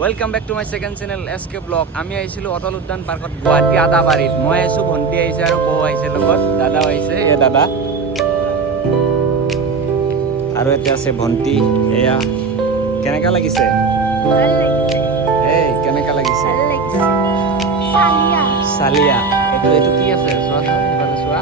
Welcome back to my second channel SK blog. আমি আহিছিলোঁ অটল উদ্যান পাৰ্কত গুৱাহাটী আদাবাৰীত। মই আহিছোঁ, ভণ্টি আহিছে আৰু বৌ আহিছে লগত, দাদাও আহিছে। এ দাদা আৰু এতিয়া আছে ভণ্টি। এয়া কেনেকা লাগিছে? ভাল লাগিছে। এই কেনেকা লাগিছে? ভাল লাগিছে। চালিয়া। চালিয়া। এইটো কি আছে চোৱাচোন, এইফালে চোৱা।